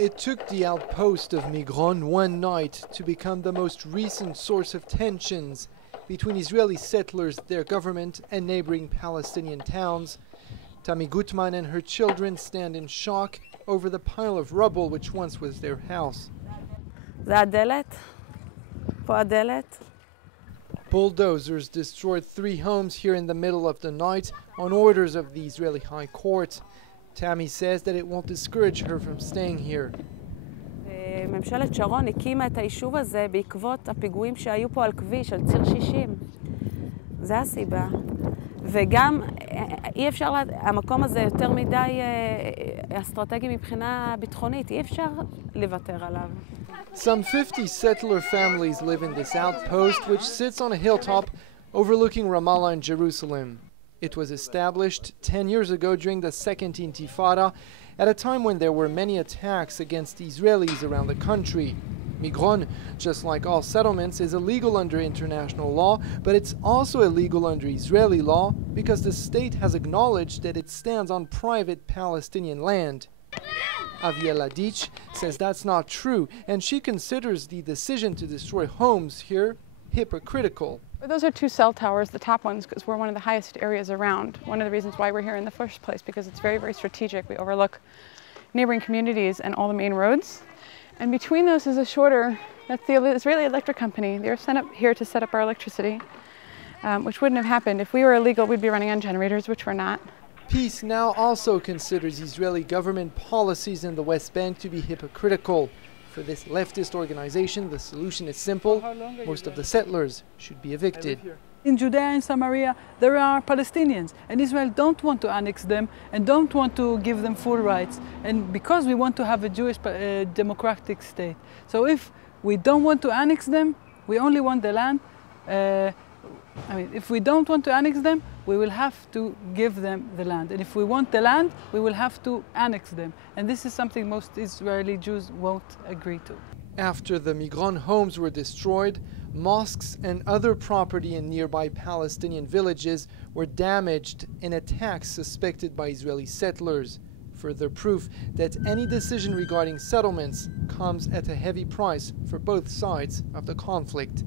It took the outpost of MIGRON one night to become the most recent source of tensions between Israeli settlers, their government, and neighboring Palestinian towns. Tammy Gutman and her children stand in shock over the pile of rubble which once was their house. Bulldozers destroyed 3 homes here in the middle of the night on orders of the Israeli High Court. Tammy says that it won't discourage her from staying here. ממשלת שרון הקימה את היישוב הזה בעקבות הפיגועים שהיו פה על כביש, על ציר 60. זה הסיבה. וגם אי אפשר, המקום הזה יותר מדי אסטרטגי מבחינה ביטחונית, אי אפשר לוותר עליו. Some 50 settler families live in this outpost, which sits on a hilltop overlooking Ramallah and Jerusalem. It was established 10 years ago during the Second Intifada, at a time when there were many attacks against Israelis around the country. MIGRON, just like all settlements, is illegal under international law, but it's also illegal under Israeli law because the state has acknowledged that it stands on private Palestinian land. Aviela Dich says that's not true, and she considers the decision to destroy homes here hypocritical. Those are 2 cell towers, the top ones, because we're one of the highest areas around. One of the reasons why we're here in the first place, because it's very, very strategic. We overlook neighboring communities and all the main roads. And between those is a shorter, that's the Israeli Electric Company. They're sent up here to set up our electricity, which wouldn't have happened. If we were illegal, we'd be running on generators, which we're not. Peace now also considers Israeli government policies in the West Bank to be hypocritical. For this leftist organization, the solution is simple. Most of the settlers should be evicted. In Judea and Samaria, there are Palestinians, and Israel don't want to annex them and don't want to give them full rights. And because we want to have a Jewish democratic state. So if we don't want to annex them, we only want the land. If we don't want to annex them, we will have to give them the land. And if we want the land, we will have to annex them. And this is something most Israeli Jews won't agree to. After the MIGRON homes were destroyed, mosques and other property in nearby Palestinian villages were damaged in attacks suspected by Israeli settlers. Further proof that any decision regarding settlements comes at a heavy price for both sides of the conflict.